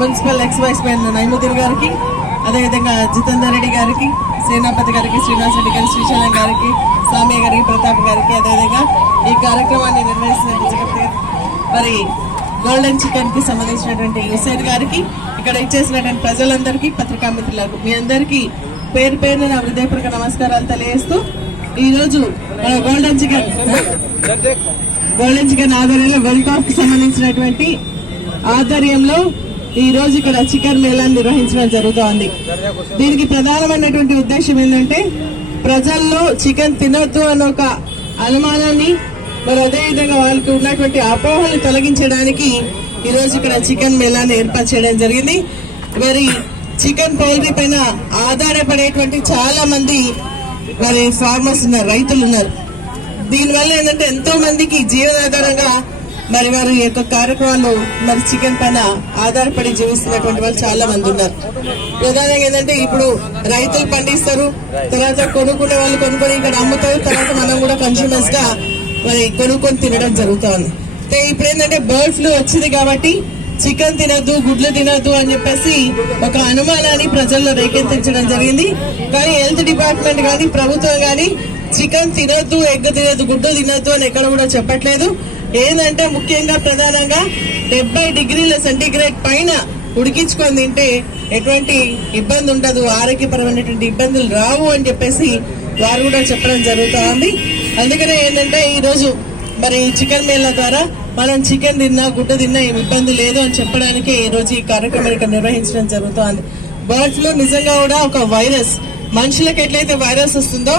Municipal ex vice chairman Naimuddin గారికి అదేవిధంగా జితేందర్ రెడ్డి గారికి సేనాపతి గారికి శ్రీనివాస్ రెడ్డి గారికి శ్రీశైలం గారికి స్వామి గారికి ప్రతాప్ గారికి అదేవిధంగా ఈ కార్యక్రమాన్ని నిర్వహిస్తున్న మరి గోల్డెన్ చికెన్కి సంబంధించినటువంటి హుసేన్ గారికి ఇక్కడ ఇచ్చేసినటువంటి ప్రజలందరికీ పత్రికా మిత్రులకు మీ అందరికీ పేరు పేరున నా హృదయపూర్వక నమస్కారాలు తెలియజేస్తూ ఈరోజు మన గోల్డెన్ చికెన్ గోల్డెన్ చికెన్ ఆధ్వర్యంలో వెల్కాఫ్కి సంబంధించినటువంటి ఆధ్వర్యంలో ఈ రోజు ఇక్కడ చికెన్ మేళాన్ని నిర్వహించడం జరుగుతోంది. దీనికి ప్రధానమైనటువంటి ఉద్దేశం ఏంటంటే ప్రజల్లో చికెన్ తినొద్దు అన్న ఒక అనుమానాన్ని మరి అదేవిధంగా వాళ్ళకి ఉన్నటువంటి అపోహలు తొలగించడానికి ఈ రోజు ఇక్కడ చికెన్ మేళాన్ని ఏర్పాటు చేయడం జరిగింది. మరి చికెన్ పౌల్ట్రీ పైన ఆధారపడేటువంటి చాలా మంది మరి ఫార్మర్స్ ఉన్నారు రైతులు ఉన్నారు. దీనివల్ల ఏంటంటే ఎంతో మందికి జీవనాధారంగా మరి వారు ఈ యొక్క కార్యక్రమాలు మరి చికెన్ పైన ఆధారపడి జీవిస్తున్నటువంటి వాళ్ళు చాలా మంది ఉన్నారు. ప్రధానంగా ఏంటంటే ఇప్పుడు రైతులు పండిస్తారు తర్వాత కొనుక్కునే వాళ్ళు కొనుక్కొని ఇక్కడ అమ్ముతారు తర్వాత మనం కూడా కన్స్యూమర్స్గా మరి కొనుక్కొని తినడం జరుగుతుంది. ఇప్పుడు ఏంటంటే బర్డ్ ఫ్లూ వచ్చింది కాబట్టి చికెన్ తినద్దు గుడ్లు తినద్దు అని చెప్పేసి ఒక అనుమానాన్ని ప్రజల్లో రేకెత్తించడం జరిగింది. కానీ హెల్త్ డిపార్ట్మెంట్ కానీ ప్రభుత్వం కానీ చికెన్ తినద్దు ఎగ్ తినద్దు గుడ్డు తినద్దు అని ఎక్కడ కూడా చెప్పట్లేదు. ఏంటంటే ముఖ్యంగా ప్రధానంగా డెబ్బై డిగ్రీల సెంటీగ్రేడ్ పైన ఉడికించుకొని తింటే ఎటువంటి ఇబ్బంది ఉండదు ఆరోగ్యపరమైనటువంటి ఇబ్బందులు రావు అని చెప్పేసి వారు కూడా చెప్పడం జరుగుతూ ఉంది. అందుకనే ఏంటంటే ఈరోజు మరి చికెన్ మేళ ద్వారా మనం చికెన్ తిన్నా గుడ్డ తిన్నా ఏమి ఇబ్బంది లేదు అని చెప్పడానికి ఈ రోజు ఈ కార్యక్రమం ఇక్కడ నిర్వహించడం జరుగుతోంది. బర్డ్ ఫ్లూ నిజంగా కూడా ఒక వైరస్. మనుషులకు ఎట్లయితే వైరస్ వస్తుందో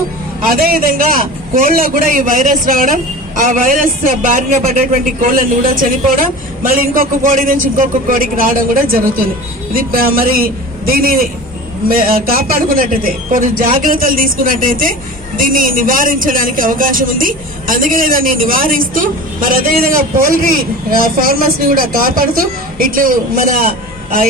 అదే విధంగా కోళ్ళకు కూడా ఈ వైరస్ రావడం ఆ వైరస్ బారిన పడేటువంటి కోళ్ళని కూడా చనిపోవడం మళ్ళీ ఇంకొక కోడి నుంచి ఇంకొక కోడికి రావడం కూడా జరుగుతుంది. ఇది మరి దీనిని కాపాడుకున్నట్టయితే కొన్ని జాగ్రత్తలు తీసుకున్నట్టయితే దీన్ని నివారించడానికి అవకాశం ఉంది. అందుకనే దాన్ని నివారిస్తూ మరి అదేవిధంగా పౌల్ట్రీ ఫార్మర్స్ని కూడా కాపాడుతూ ఇట్లు మన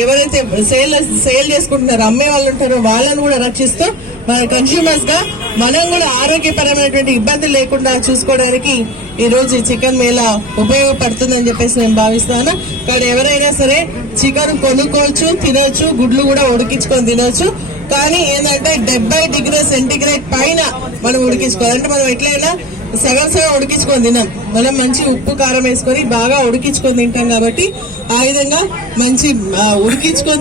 ఎవరైతే సేల్ సేల్ చేసుకుంటున్నారో అమ్మే వాళ్ళు ఉంటారో వాళ్ళని కూడా రక్షిస్తూ మన కన్స్యూమర్స్గా మనం కూడా ఆరోగ్యపరమైనటువంటి ఇబ్బందులు లేకుండా చూసుకోవడానికి ఈ రోజు చికెన్ మేళ ఉపయోగపడుతుందని చెప్పేసి నేను భావిస్తాను. కానీ ఎవరైనా సరే చికెన్ కొనుక్కోవచ్చు తినొచ్చు గుడ్లు కూడా ఉడికించుకొని తినొచ్చు. కానీ ఏంటంటే డెబ్బై డిగ్రీ సెంటిగ్రేడ్ పైన మనం ఉడికించుకోవాలి. అంటే మనం ఎట్లయినా సగం సగం ఉడికించుకొని తినాం. మనం మంచి ఉప్పు కారం వేసుకొని బాగా ఉడికించుకొని తింటాం కాబట్టి ఆ విధంగా మంచి ఉడికించుకొని